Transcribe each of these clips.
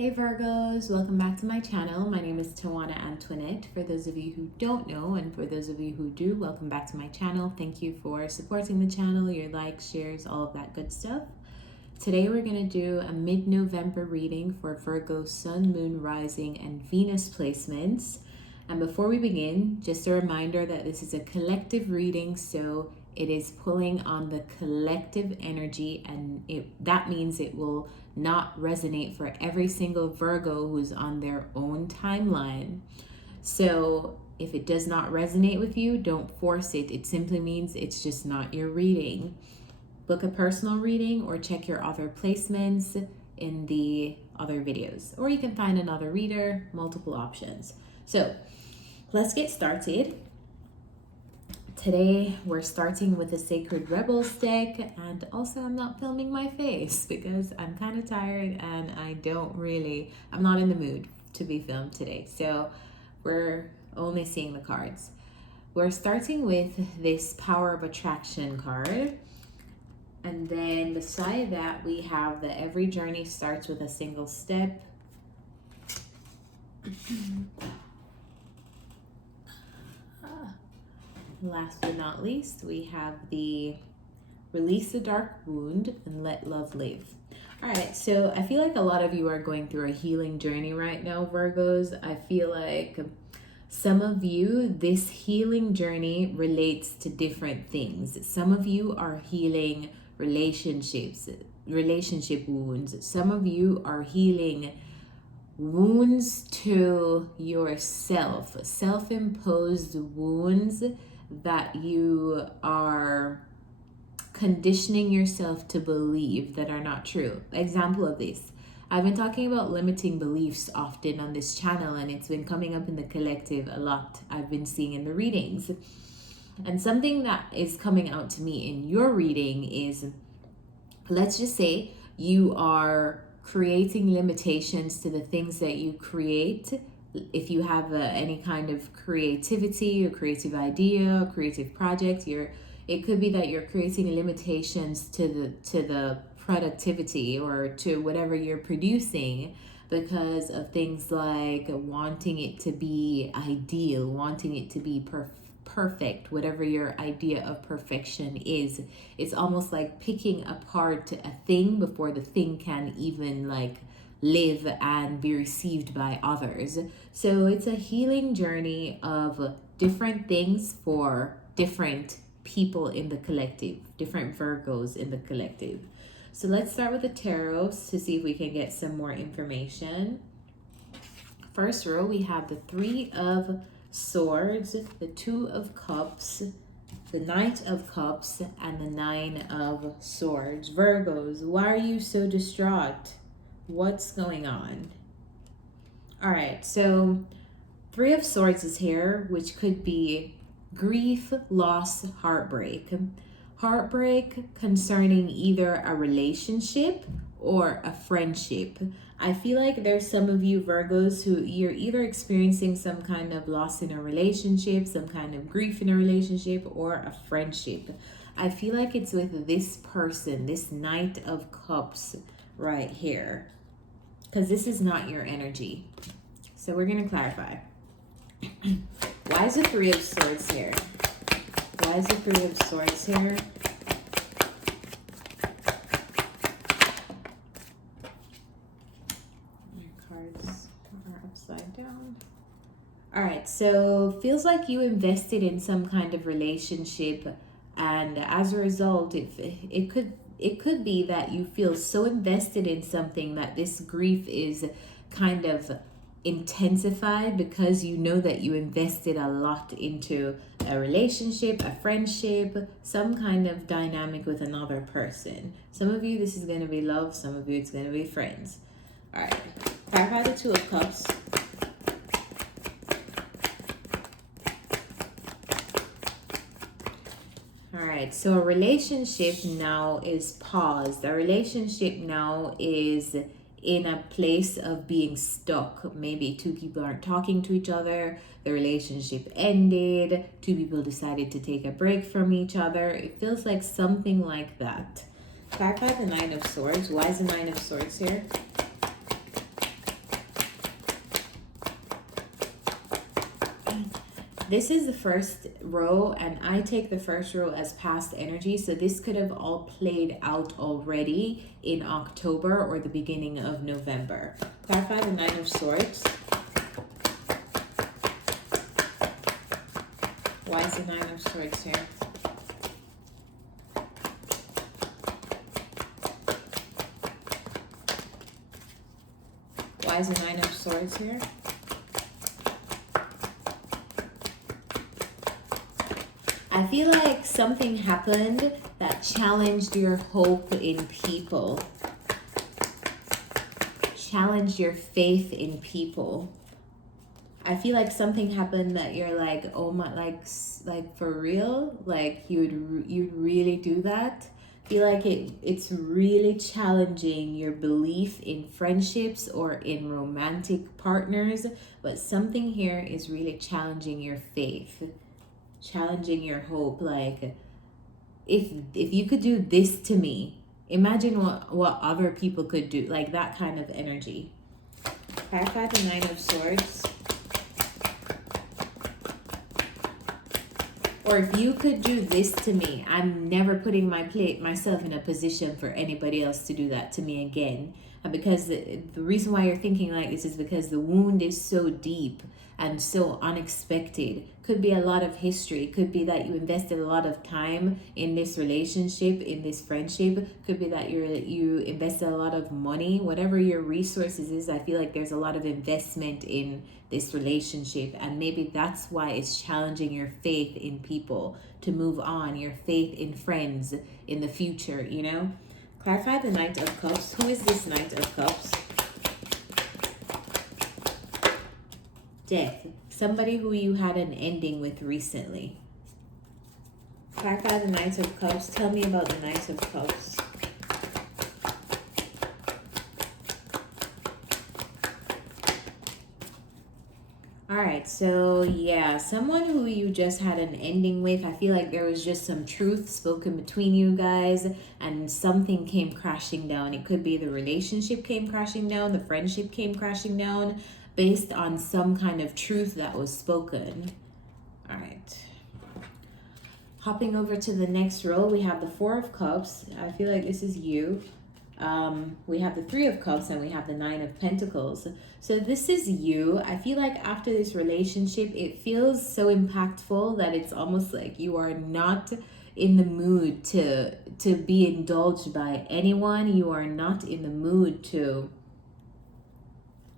Hey Virgos, welcome back to my channel. My name is Tawanantoinette. For those of you who don't know, and for those of you who do, welcome back to my channel. Thank you for supporting the channel, your likes, shares, all of that good stuff. Today we're going to do a mid-November reading for Virgo Sun, Moon, Rising, and Venus placements. And before we begin, just a reminder that this is a collective reading, so it is pulling on the collective energy, and that means it will not resonate for every single Virgo who's on their own timeline. So if it does not resonate with you, don't force it. It simply means it's just not your reading. Book a personal reading or check your other placements in the other videos, or you can find another reader, multiple options. So let's get started. Today we're starting with the Sacred Rebels deck, and also I'm not filming my face because I'm kind of tired and I'm not in the mood to be filmed today. So we're only seeing the cards. We're starting with this Power of Attraction card. And then beside that, we have the Every Journey Starts with a Single Step. Last but not least, we have the Release the Dark Wound and Let Love Live. All right, so I feel like a lot of you are going through a healing journey right now, Virgos. I feel like some of you, this healing journey relates to different things. Some of you are healing relationship wounds. Some of you are healing wounds to yourself, self-imposed wounds that you are conditioning yourself to believe that are not true. Example of this, I've been talking about limiting beliefs often on this channel, and it's been coming up in the collective a lot. I've been seeing in the readings. And something that is coming out to me in your reading is, let's just say you are creating limitations to the things that you create. If you have any kind of creativity or creative idea or creative project, it could be that you're creating limitations to the productivity or to whatever you're producing because of things like wanting it to be ideal, wanting it to be perfect, whatever your idea of perfection is. It's almost like picking apart a thing before the thing can even live and be received by others. So it's a healing journey of different things for different people in the collective, different Virgos in the collective. So let's start with the tarot to see if we can get some more information. First row, we have the Three of Swords, the Two of Cups, the Knight of Cups, and the Nine of Swords. Virgos, why are you so distraught? What's going on? All right, so Three of Swords is here, which could be grief, loss, heartbreak. Heartbreak concerning either a relationship or a friendship. I feel like there's some of you Virgos who you're either experiencing some kind of loss in a relationship, some kind of grief in a relationship, or a friendship. I feel like it's with this person, this Knight of Cups right here, because this is not your energy. So we're going to clarify. Why is the Three of Swords here? Why is the Three of Swords here? Down. All right, so feels like you invested in some kind of relationship, and as a result, it could be that you feel so invested in something that this grief is kind of intensified because you know that you invested a lot into a relationship, a friendship, some kind of dynamic with another person. Some of you, this is going to be love. Some of you, it's going to be friends. All right, clarify the Two of Cups. Alright, so a relationship now is paused. A relationship now is in a place of being stuck. Maybe two people aren't talking to each other. The relationship ended. Two people decided to take a break from each other. It feels like something like that. Clarify the Nine of Swords. Why is the Nine of Swords here? This is the first row, and I take the first row as past energy. So this could have all played out already in October or the beginning of November. Clarify the Nine of Swords. Why is the Nine of Swords here? Why is the Nine of Swords here? I feel like something happened that challenged your hope in people. Challenged your faith in people. I feel like something happened that you're like, oh my, like for real? Like you'd really do that? I feel like it's really challenging your belief in friendships or in romantic partners, but something here is really challenging your faith, challenging your hope. Like if you could do this to me, imagine what other people could do. Like that kind of energy. Clarify the Nine of Swords. Or if you could do this to me, I'm never putting myself in a position for anybody else to do that to me again. Because the reason why you're thinking like this is because the wound is so deep and so unexpected. Could be a lot of history. Could be that you invested a lot of time in this relationship, in this friendship. Could be that you invested a lot of money. Whatever your resources is, I feel like there's a lot of investment in this relationship, and maybe that's why it's challenging your faith in people to move on, your faith in friends in the future, you know? Clarify the Knight of Cups. Who is this Knight of Cups? Death. Somebody who you had an ending with recently. Clarify the Knight of Cups. Tell me about the Knight of Cups. Alright, so yeah, someone who you just had an ending with, I feel like there was just some truth spoken between you guys and something came crashing down. It could be the relationship came crashing down, the friendship came crashing down based on some kind of truth that was spoken. Alright. Hopping over to the next row, we have the Four of Cups. I feel like this is you. We have the Three of Cups and we have the Nine of Pentacles. So this is you. I feel like after this relationship, it feels so impactful that it's almost like you are not in the mood to be indulged by anyone. You are not in the mood to,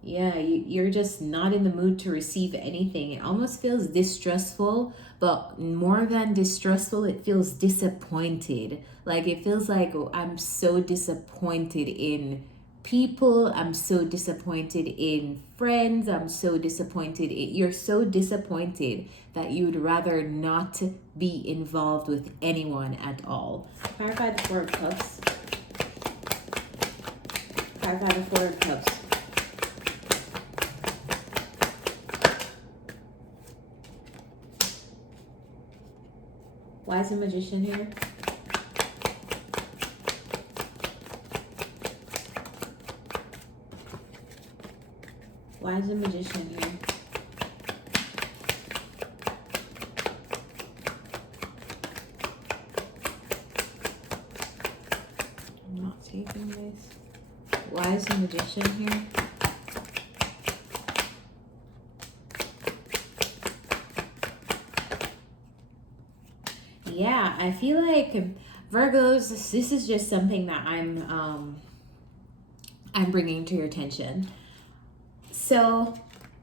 yeah, you're just not in the mood to receive anything. It almost feels distrustful, but more than distrustful, it feels disappointed. Like it feels like, oh, I'm so disappointed in people. I'm so disappointed in friends. I'm so disappointed. You're so disappointed that you would rather not be involved with anyone at all. Clarify the Four of Cups. Clarify the Four of Cups. Why is the Magician here? Why is the Magician here? I'm not taking this. Why is the Magician here? Yeah, I feel like Virgos, this is just something that I'm bringing to your attention. So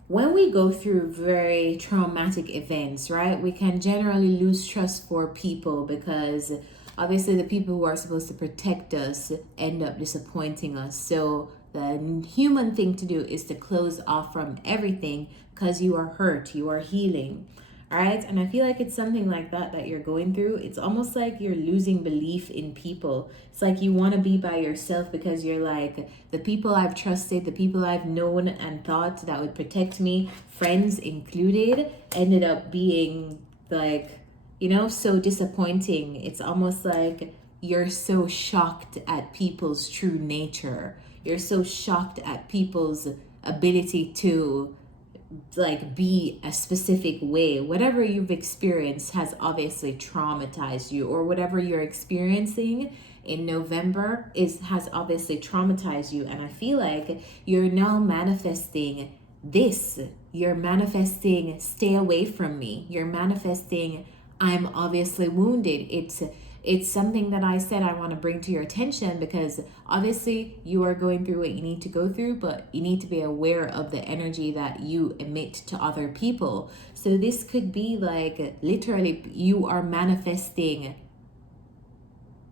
when we go through very traumatic events, right, we can generally lose trust for people because obviously the people who are supposed to protect us end up disappointing us. So the human thing to do is to close off from everything because you are hurt, you are healing. All right. And I feel like it's something like that you're going through. It's almost like you're losing belief in people. It's like you want to be by yourself because you're like, the people I've trusted, the people I've known and thought that would protect me, friends included, ended up being like, you know, so disappointing. It's almost like you're so shocked at people's true nature. You're so shocked at people's ability to like be a specific way. Whatever you've experienced has obviously traumatized you, or whatever you're experiencing in November has obviously traumatized you. And I feel like you're now manifesting this. You're manifesting stay away from me. You're manifesting I'm obviously wounded. It's something that I said I want to bring to your attention, because obviously you are going through what you need to go through, but you need to be aware of the energy that you emit to other people. So this could be like literally you are manifesting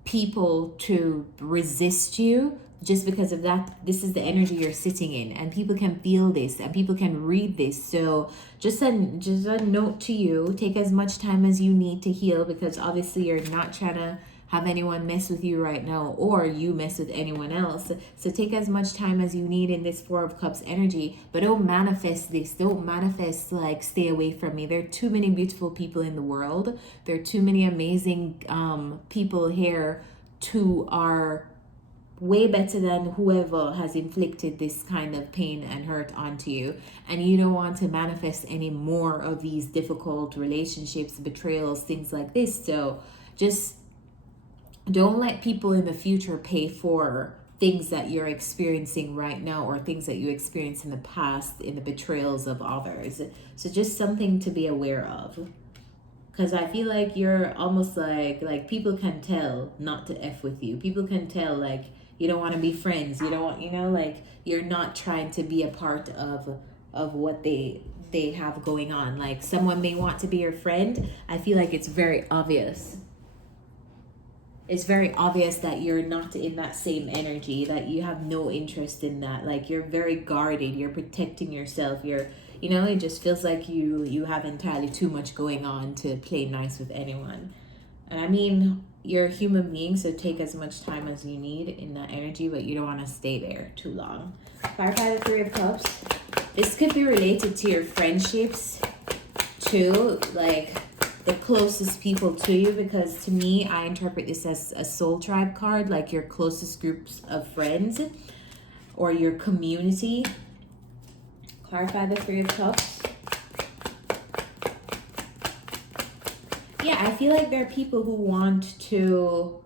people to resist you just because of that. This is the energy you're sitting in, and people can feel this and people can read this. So just a note to you, take as much time as you need to heal, because obviously you're not trying to have anyone mess with you right now, or you mess with anyone else. So take as much time as you need in this Four of Cups energy, but don't manifest this. Don't manifest like stay away from me. There are too many beautiful people in the world. There are too many amazing people here who are way better than whoever has inflicted this kind of pain and hurt onto you. And you don't want to manifest any more of these difficult relationships, betrayals, things like this. So just don't let people in the future pay for things that you're experiencing right now, or things that you experienced in the past in the betrayals of others. So just something to be aware of. Because I feel like you're almost like people can tell not to F with you. People can tell like you don't want to be friends. You don't want, like you're not trying to be a part of what they have going on. Like someone may want to be your friend. I feel like it's very obvious. It's very obvious that you're not in that same energy, that you have no interest in that. Like you're very guarded. You're protecting yourself. It just feels like you have entirely too much going on to play nice with anyone. And I mean, you're a human being, so take as much time as you need in that energy, but you don't want to stay there too long. Clarify the Three of Cups. This could be related to your friendships too, like the closest people to you, because to me, I interpret this as a soul tribe card, like your closest groups of friends or your community. Clarify the Three of Cups. Yeah, I feel like there are people who want to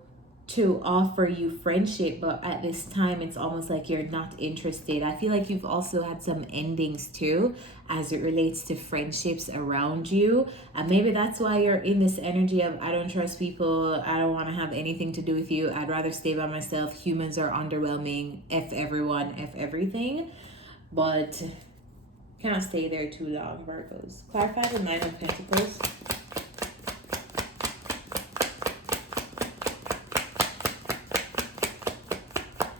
offer you friendship, but at this time it's almost like you're not interested. I feel like you've also had some endings too as it relates to friendships around you, and maybe that's why you're in this energy of I don't trust people, I don't want to have anything to do with you, I'd rather stay by myself, humans are underwhelming, F everyone, F everything. But can't stay there too long, Virgos. Clarify the Nine of Pentacles.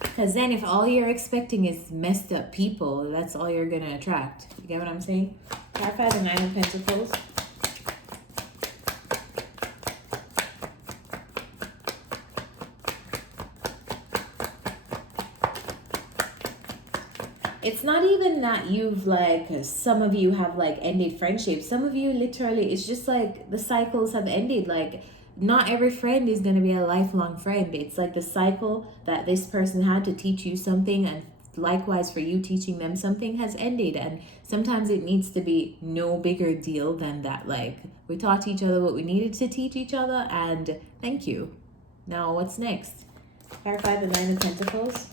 Because then if all you're expecting is messed up people, that's all you're going to attract. You get what I'm saying? Clarify the Nine of Pentacles. It's not even that you've some of you have ended friendships. Some of you literally, it's just like the cycles have ended. Like not every friend is going to be a lifelong friend. It's like the cycle that this person had to teach you something, and likewise for you teaching them something, has ended. And sometimes it needs to be no bigger deal than that. Like we taught each other what we needed to teach each other, and thank you. Now what's next? Clarify the Nine of Pentacles.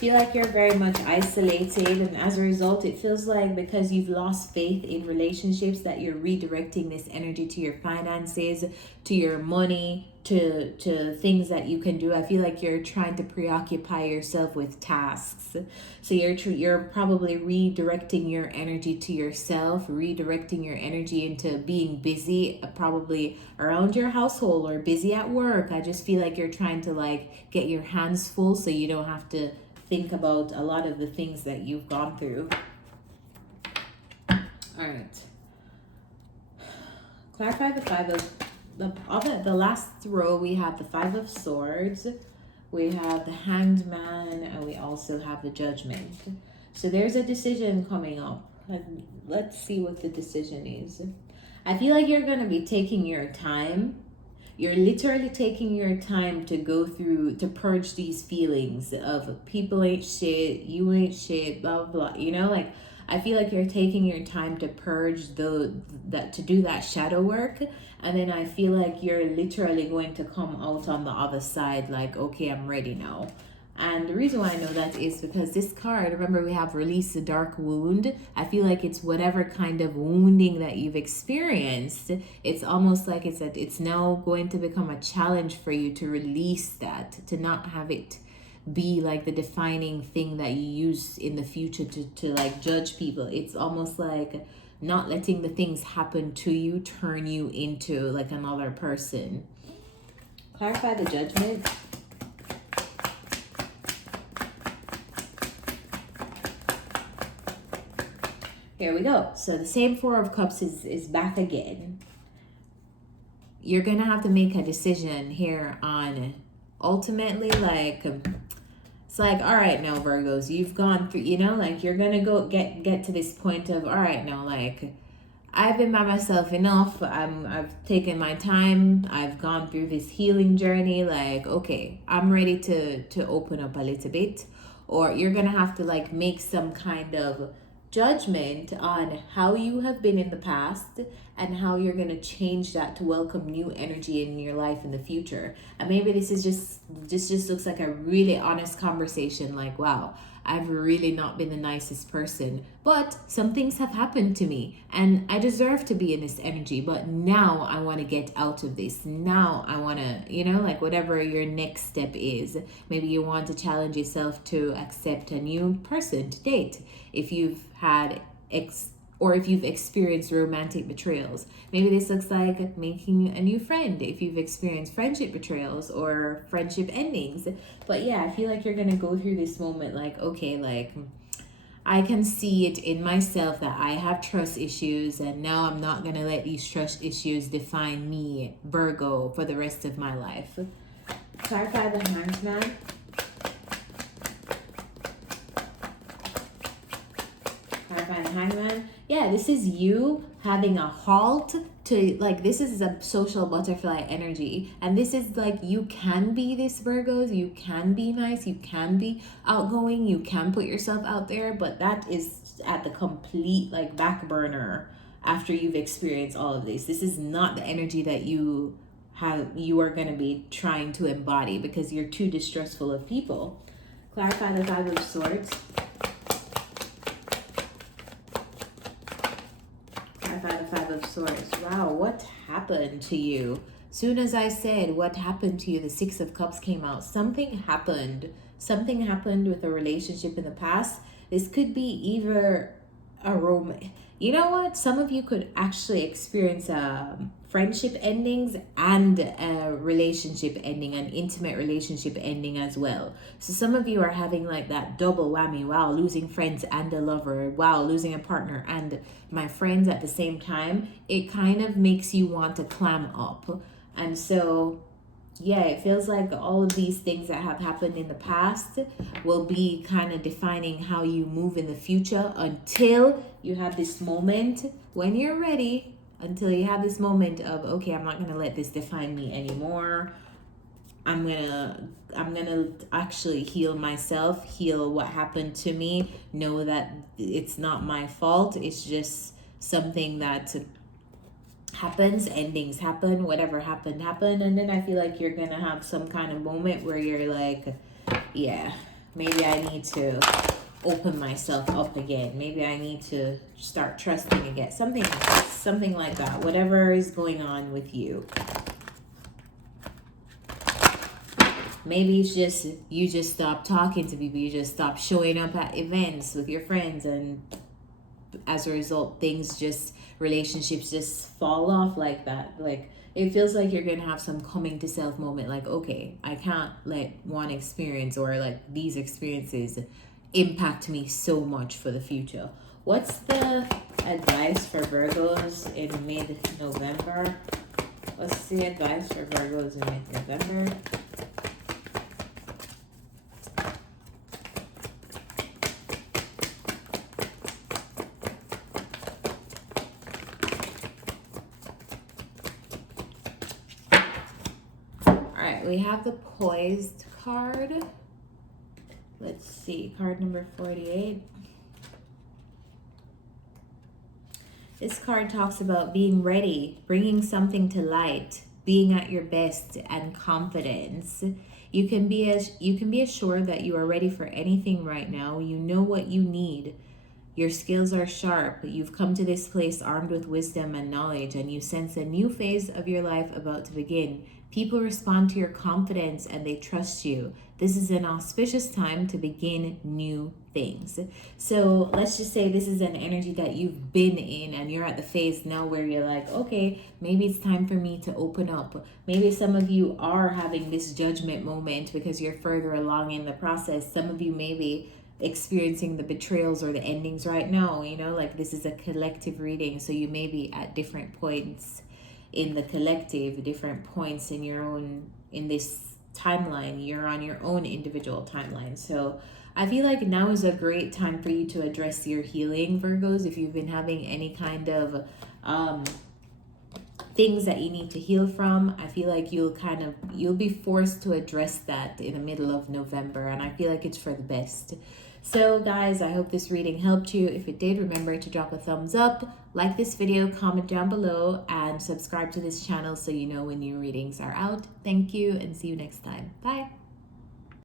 Feel like you're very much isolated, and as a result it feels like because you've lost faith in relationships that you're redirecting this energy to your finances, to your money, to things that you can do. I feel like you're trying to preoccupy yourself with tasks, so you're probably redirecting your energy to yourself, redirecting your energy into being busy, probably around your household or busy at work. I just feel like you're trying to get your hands full so you don't have to think about a lot of the things that you've gone through. All right. Clarify the Five of the last row. We have the Five of Swords, we have the Hanged Man, and we also have the Judgment. So there's a decision coming up. Let's see what the decision is. I feel like you're going to be taking your time. you're literally taking your time to go through, to purge these feelings of people ain't shit, you ain't shit, blah blah blah. You know, like I feel like you're taking your time to purge that, to do that shadow work, and then I feel like you're literally going to come out on the other side like, okay, I'm ready now. And the reason why I know that is because this card, remember, we have release a dark wound. I feel like it's whatever kind of wounding that you've experienced. It's almost like it's now going to become a challenge for you to release that, to not have it be like the defining thing that you use in the future to like judge people. It's almost like not letting the things happen to you turn you into like another person. Clarify the Judgment. Here we go. So the same Four of Cups is back again. You're going to have to make a decision here on ultimately, like, it's like, all right, now Virgos, you've gone through, you know, like you're going to go get to this point of, all right, now, like, I've been by myself enough. I've taken my time. I've gone through this healing journey. Like, okay, I'm ready to open up a little bit. Or you're going to have to like make some kind of judgment on how you have been in the past and how you're going to change that to welcome new energy in your life in the future. And maybe this just looks like a really honest conversation, like, wow, I've really not been the nicest person, but some things have happened to me and I deserve to be in this energy, but now I want to get out of this. Now I want to, you know, like whatever your next step is. Maybe you want to challenge yourself to accept a new person to date. If you've had or if you've experienced romantic betrayals. Maybe this looks like making a new friend if you've experienced friendship betrayals or friendship endings. But yeah, I feel like you're going to go through this moment like, okay, like I can see it in myself that I have trust issues, and now I'm not going to let these trust issues define me, Virgo, for the rest of my life. Clarify the Hanged Man. Clarify the Hanged Man. Yeah, this is you having a halt to, like, this is a social butterfly energy. And this is like, you can be this, Virgos. You can be nice. You can be outgoing. You can put yourself out there. But that is at the complete, like, back burner after you've experienced all of this. This is not the energy that you are going to be trying to embody because you're too distrustful of people. Clarify the Five of Swords. Five of Swords. Wow, what happened to you? Soon as I said what happened to you, the Six of Cups came out. Something happened. Something happened with a relationship in the past. This could be either a romance. You know what? Some of you could actually experience friendship endings and a relationship ending, an intimate relationship ending as well. So some of you are having like that double whammy. Wow, losing friends and a lover. Wow, losing a partner and my friends at the same time. It kind of makes you want to clam up. And so yeah, it feels like all of these things that have happened in the past will be kind of defining how you move in the future until you have this moment when you're ready, until you have this moment of, okay, I'm not going to let this define me anymore. I'm gonna actually heal myself, heal what happened to me, know that it's not my fault. It's just something that happens, endings happen, whatever happened. And then I feel like you're gonna have some kind of moment where you're like, yeah, maybe I need to open myself up again. Maybe I need to start trusting again. Something like that. Whatever is going on with you. Maybe it's just you just stop talking to people. You just stop showing up at events with your friends, and as a result, relationships just fall off like that. Like, it feels like you're gonna have some coming to self moment. Like, okay, I can't let one experience or like these experiences impact me so much for the future. What's the advice for Virgos in mid-November? What's the advice for Virgos in mid-November? we have the Poised card. Let's see, card number 48. This card talks about being ready, bringing something to light, being at your best, and confidence. You can be assured that you are ready for anything right now. You know what you need. Your skills are sharp. You've come to this place armed with wisdom and knowledge, and you sense a new phase of your life about to begin. People respond to your confidence and they trust you. This is an auspicious time to begin new things. So let's just say this is an energy that you've been in and you're at the phase now where you're like, okay, maybe it's time for me to open up. Maybe some of you are having this judgment moment because you're further along in the process. Some of you may be experiencing the betrayals or the endings right now, you know, like this is a collective reading. So you may be at different points in the collective, different points in your own, in this timeline. You're on your own individual timeline. So I feel like now is a great time for you to address your healing, Virgos. If you've been having any kind of things that you need to heal from, I feel like you'll be forced to address that in the middle of November, and I feel like it's for the best. So guys, I hope this reading helped you. If it did, remember to drop a thumbs up, like this video, comment down below, and subscribe to this channel so you know when new readings are out. Thank you, and see you next time. Bye.